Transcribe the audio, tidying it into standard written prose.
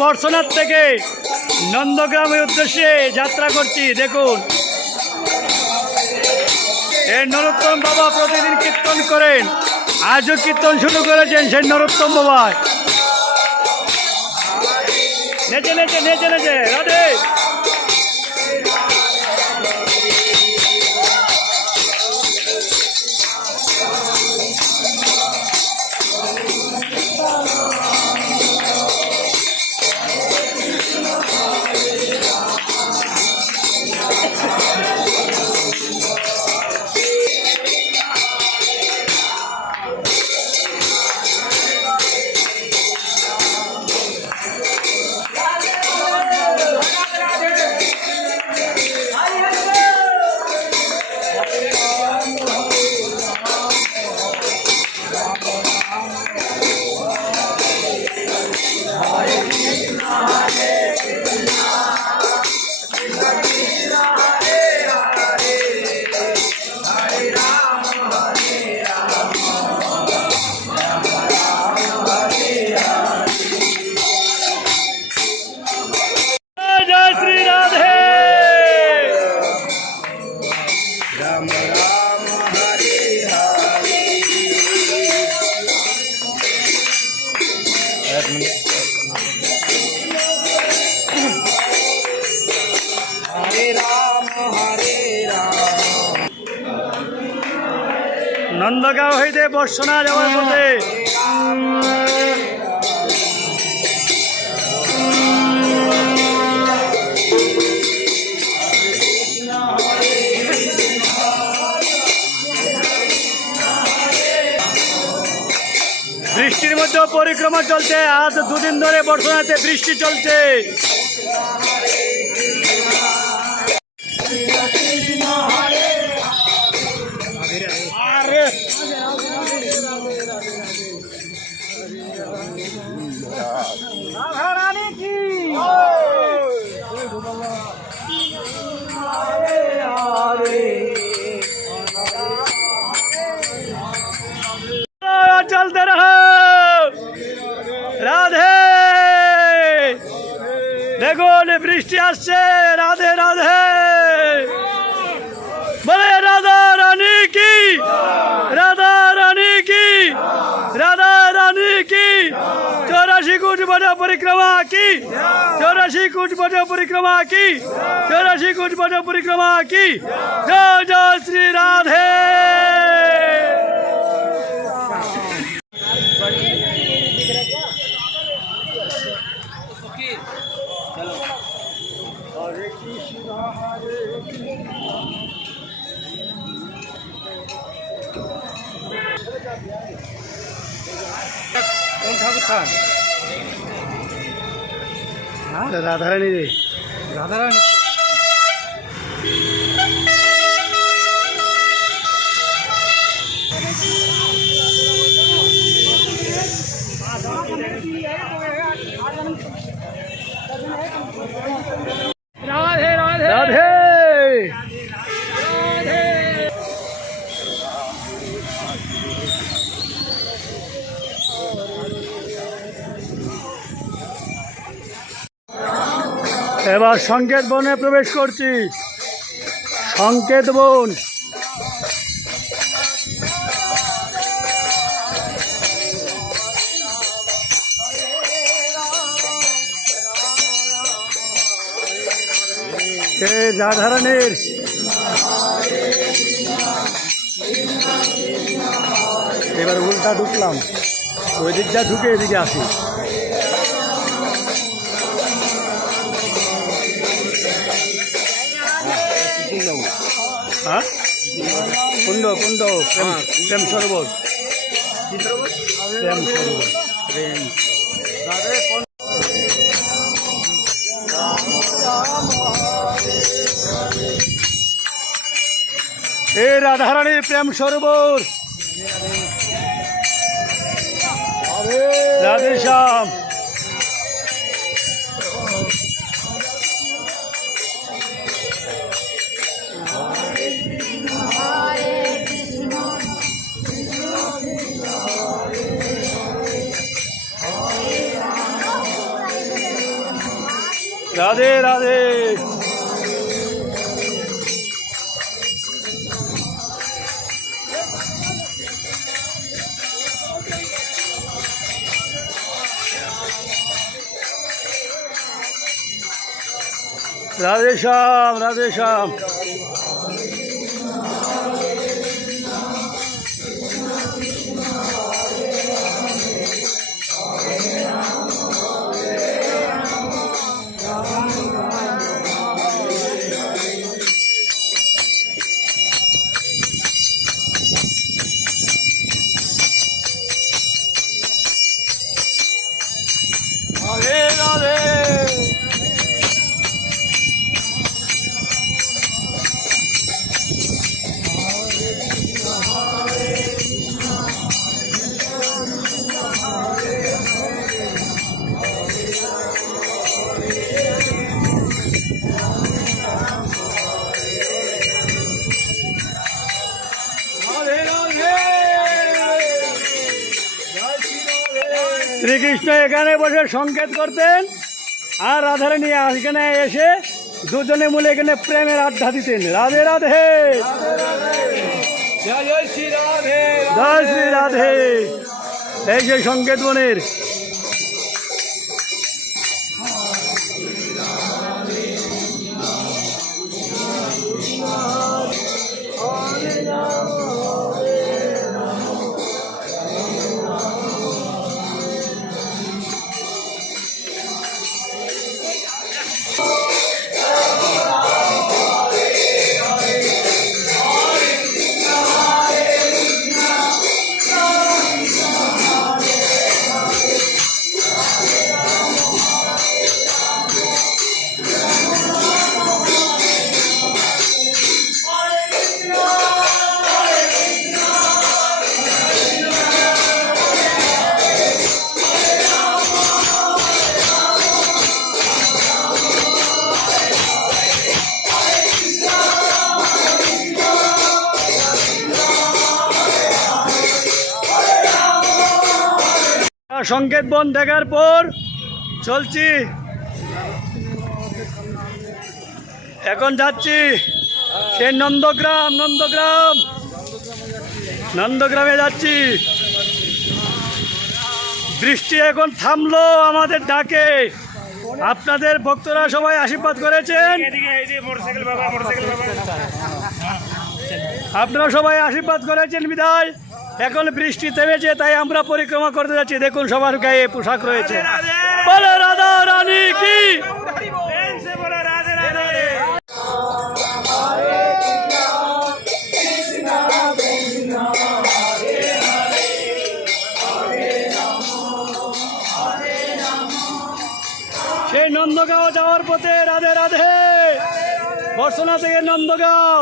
বর্ষনাথ থেকে নন্দগ্রামের উদ্দেশ্যে যাত্রা করছি। দেখুন, এই নরোত্তম বাবা প্রতিদিন কীর্তন করেন। আজও কীর্তন শুরু করেছেন সেই নরোত্তম বাবা। নেচে নেচে নেচে নেচে রাধে। নন্দগাঁও হইতে বর্ষনা যাওয়ার পথে বৃষ্টির মধ্যে পরিক্রমা চলছে। আজ দুদিন ধরে বর্ষনাতে বৃষ্টি চলছে। चलते रहो राधे। देखो বৃষ্টি আসছে। राधे राधे बोले राधा रानी की, राधा रानी की, राधा रानी की। 84 कोटि बजा परिक्रमा की, 84 कोटि बजा परिक्रमा की, 84 कोटि बजा परिक्रमा की। जय जय श्री राधे। राधारानी रे, राधारानी। राधे राधे राधे। এবার সংকেত বনে প্রবেশ করছি। সংকেত বন। রাধারানীর এবার উল্টা ঢুকলাম, ওই দিকটা ঢুকে এদিকে আসি। হ্যাঁ, কুণ্ড কুণ্ড প্রেম সরোবর, প্রেম সরোবর। এ রাধারানীর প্রেম সরোবর। রাধে শ্যাম। রাধে রাধে। রাধে শ্যাম, রাধে শ্যাম। রাধে রাধে। শ্রীকৃষ্ণ এখানে বসে সংকেত করতেন আর রাধারানী এখানে এসে দুজনে মিলে এখানে প্রেমের আড্ডা দিতেন। রাধে রাধে, জয় শ্রী রাধে, জয় শ্রী রাধে। এই যে সংকেত বনের সংকেত বন দেখার পর চলছি, এখন যাচ্ছি সেই নন্দগ্রামে যাচ্ছি। বৃষ্টি এখন থামলো আমাদের ডাকে। আপনাদের ভক্তরা সবাই আশীর্বাদ করেছেন, আপনারা সবাই আশীর্বাদ করেছেন বিদায় এখন বৃষ্টি থেমেছে, তাই আমরা পরিক্রমা করতে যাচ্ছি। দেখুন সবার গায়ে পোশাক রয়েছে। বলে রাধা রানী কি। সেই নন্দগাঁও যাওয়ার পথে রাধে রাধে। বর্ষনা থেকে নন্দগাঁও।